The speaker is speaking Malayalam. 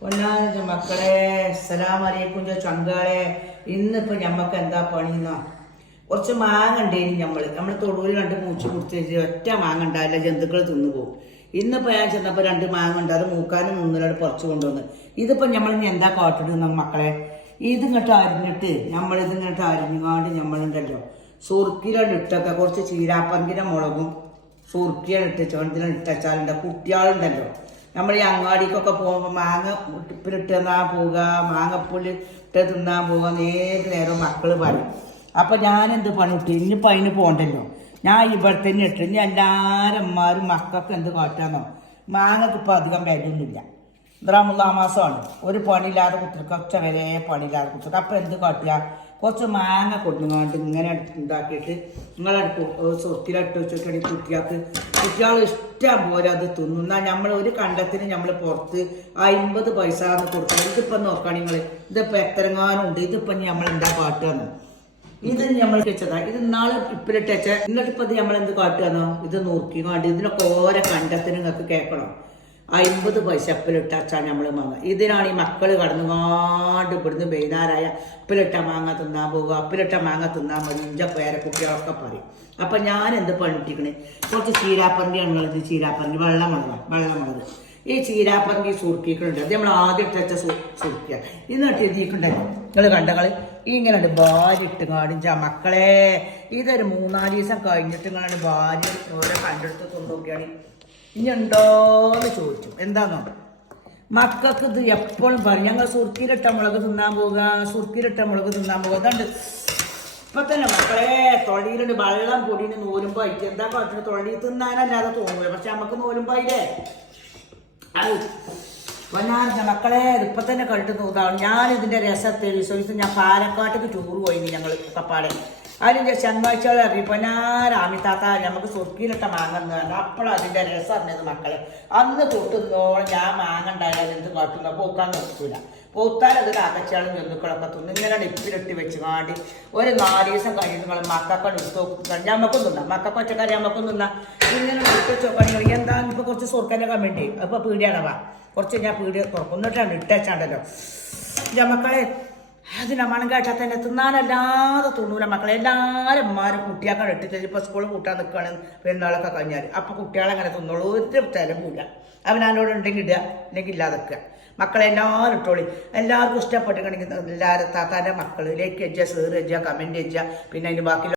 പൊന്നാര മക്കളെ അസ്സലാമലൈക്കും ചങ്കാളെ. ഇന്നിപ്പോ ഞമ്മക്ക് എന്താ പണിന്നാ, കുറച്ച് മാങ്ങ ഉണ്ടേനി. നമ്മള് തൊടുവിൽ 2 മൂച്ച് കുടിച്ച് ഒറ്റ മാങ്ങ ഉണ്ടാവില്ല, ജന്തുക്കൾ തിന്നുപോകും. ഇന്നിപ്പോ ഞാൻ ചെന്നപ്പോ 2 മാങ്ങ ഉണ്ട്, അത് മൂക്കാനും മുന്നിലോട് പറിച്ചു കൊണ്ടുവന്ന്. ഇതിപ്പോ നമ്മളിനി എന്താ കാട്ടിടുന്ന മക്കളെ, ഇതിങ്ങോട്ട് അരിഞ്ഞിട്ട് നമ്മളിതിങ്ങോട്ട് അരിഞ്ഞുകാണ്ട് നമ്മളുണ്ടല്ലോ സുർക്കിലാണ് ഇട്ടൊക്കെ കുറച്ച് ചീരാപ്പറങ്കിന്റെ മുളകും സുർക്കിയാണ് ചോണ്ടിലാണ് ഇട്ടാലുണ്ട്. കുട്ടികളുണ്ടല്ലോ നമ്മൾ ഈ അങ്ങാടിക്കൊക്കെ പോകുമ്പോൾ മാങ്ങ ഉപ്പിലിട്ട് തിന്നാൻ പോവുക, മാങ്ങപ്പുള്ളി ഇട്ട് തിന്നാൻ പോവുക, നേരം മക്കൾ പറയും. അപ്പം ഞാനെന്ത് പണി ഇട്ടു, ഇനിയിപ്പോൾ അതിന് പോകണ്ടല്ലോ, ഞാൻ ഇവിടെ തന്നെ ഇട്ടു. ഇനി എല്ലാവരും അമ്മമാരും മക്കൾക്ക് എന്ത് കാട്ടാന്നോ, മാങ്ങക്ക് ഇപ്പം അധികം വിലയൊന്നുമില്ല. റമളാൻ മാസമാണ്, ഒരു പണിയില്ലാതെ കുത്തിരിക്കുക, ഉച്ച വരെ പണിയില്ലാതെ കുത്തിരിക്കുക. അപ്പം എന്ത് കാട്ടുക, കുറച്ച് മാങ്ങ കൊണ്ടുങ്ങാണ്ട് ഇങ്ങനെ ഉണ്ടാക്കിയിട്ട് നിങ്ങളടുത്ത് സ്വത്തിലിട്ട് വെച്ചിട്ടുണ്ടെങ്കിൽ കുട്ടികൾ ഇഷ്ടം പോലെ അത് തിന്നുന്ന. നമ്മൾ ഒരു കണ്ടത്തിന് നമ്മൾ പുറത്ത് 50 പൈസ കൊടുക്കണം. ഇതിപ്പം നോക്കണം നിങ്ങൾ, ഇതിപ്പോൾ എത്രങ്ങാനും ഉണ്ട്. ഇതിപ്പം നമ്മൾ എന്താ കാട്ടുകയെന്നോ, ഇത് നമ്മൾ വെച്ചതാ, ഇത് നാളെ ഇപ്പിലിട്ട് വെച്ച. എന്നിട്ടിപ്പോൾ ഇത് നമ്മൾ എന്ത് കാട്ടുകയെന്നോ, ഇത് നോക്കിങ്ങാണ്ട് ഇതിനൊക്കെ ഓരോ കണ്ടത്തിന് നിങ്ങൾക്ക് കേൾക്കണം. 50 പൈസ ഉപ്പിലിട്ട അച്ചാൽ നമ്മൾ മാങ്ങ. ഇതിനാണ് ഈ മക്കൾ കടന്നുകാണ്ട് ഇവിടുന്ന് വൈകുന്നേരമായ ഉപ്പിലിട്ട മാങ്ങ തിന്നാൻ പോവുക, ഉപ്പിലിട്ട മാങ്ങ തിന്നാൻ മതി. ഇഞ്ച പേരെ കുട്ടികളൊക്കെ പറയും. അപ്പം ഞാൻ എന്ത് പണിട്ടിക്കണേ, കുറച്ച് ചീരാപ്പറങ്കി ആണുള്ളത്, ചീരാപ്പറങ്കി വെള്ളമുളക്. ഈ ചീരാപ്പറങ്കി സുറുക്കിക്കുന്നുണ്ട്, അത് നമ്മൾ ആദ്യം ഇട്ട് വെച്ച സുറുക്കിയ. എന്നിട്ട് എഴുതിയിട്ടുണ്ടല്ലോ നിങ്ങൾ കണ്ടങ്ങൾ ഇങ്ങനെ ഉണ്ട് ഭാര്യ ഇട്ട് കാണിച്ച മക്കളെ. ഇതൊരു 3-4 ദിവസം കഴിഞ്ഞിട്ട് നിങ്ങളാണ് ഭാര്യ ഓരോ കണ്ടെടുത്ത് കൊണ്ടുനോക്കിയാണ് ഇനി ഉണ്ടോന്ന് ചോദിച്ചു. എന്താന്നോ, മക്കൾക്ക് ഇത് എപ്പോഴും പറയും, ഞങ്ങൾ സുർക്കിയിലിട്ട മുളക് തിന്നാൻ പോവുക, സുർക്കിയിലിട്ട മുളക് തിന്നാൻ പോവുക. അതുകൊണ്ട് ഇപ്പൊ തന്നെ മക്കളെ തൊള്ളിയിലുണ്ട് വെള്ളം പൊടിന് നൂലുമ്പോ ആയിട്ട് എന്താ കാട്ടിന് തൊള്ളി തിന്നാനല്ലാതെ തോന്നുക. പക്ഷെ നമുക്ക് നൂലുമ്പായില്ലേ അത് പൊന്നാർച്ച മക്കളെ. ഇപ്പൊ തന്നെ കണ്ടു നോക്കാം. ഞാൻ ഇതിന്റെ രസത്തെ വിശ്വസിച്ച് ഞാൻ പാലക്കാട്ടേക്ക് ടൂർ പോയിനി ഞങ്ങൾ കപ്പാടെ. അതിൻ്റെ ചങ്ങാഴ്ചകൾ അറിയും പൊന്നാരാമിത്താത്ത നമുക്ക് സുർക്കിയിലിട്ട മാങ്ങ എന്ന്. അപ്പോഴും അതിൻ്റെ രസം അറിഞ്ഞത് മക്കളെ. അന്ന് തൊട്ടുന്നോളം ഞാൻ മാങ്ങ ഉണ്ടായാലും എന്ത് കാട്ടുന്ന പോക്കാൻ നിർത്തൂല. പോത്താൽ അത് കാക്കച്ചാളും ജന്തുക്കളൊക്കെ തിന്നു. ഇങ്ങനെ ഇപ്പിലിട്ട് വെച്ച് കാണ്ടി ഒരു 4 ദിവസം കഴിഞ്ഞ് നിങ്ങൾ മക്കൾക്ക് എടുത്ത് ഞമ്മക്കും തിന്നാം, മക്കൾക്ക് ഒറ്റക്കാരി ഞമ്മക്കും തിന്നാം. ഇങ്ങനെ ഇട്ട് വെച്ചോക്കാണെങ്കിൽ എന്താ ഇപ്പോൾ കുറച്ച് സുർക്കൻ്റെ കമ്മിണ്ട്, അപ്പോൾ പീടിയാണവാ കുറച്ച് ഞാൻ പീടിയ തുറക്കുന്നിട്ടാണ് ഇട്ടേച്ചാണ്ടല്ലോ മക്കളെ. അതിനെ മണം കേട്ടാൽ തന്നെ തിന്നാനല്ലാതെ തിന്നൂല മക്കളെ. എല്ലാവരും അമ്മമാരും കുട്ടിയാക്കാൻ ഇട്ടിട്ട് ഇപ്പോൾ സ്കൂൾ കൂട്ടാൻ നിൽക്കുകയാണ് പെരുന്നാളൊക്കെ കഴിഞ്ഞാൽ. അപ്പോൾ കുട്ടികളെങ്ങനെ തിന്നോളൂ, ഒരു തലമില്ല. അവനോട് ഉണ്ടെങ്കിൽ ഇടുക, ഇല്ലെങ്കിൽ ഇല്ലാതെ വെക്കുക. മക്കളെ എല്ലാവരും ഇട്ടോളി. എല്ലാവർക്കും ഇഷ്ടപ്പെട്ടിട്ടുണ്ടെങ്കിൽ എല്ലാവരും താത്താൻ്റെ മക്കൾ ലൈക്ക് ചെയ്യുക, ഷെയർ ചെയ്യുക, കമൻറ്റ് ചെയ്യുക. പിന്നെ അതിന് ബാക്കി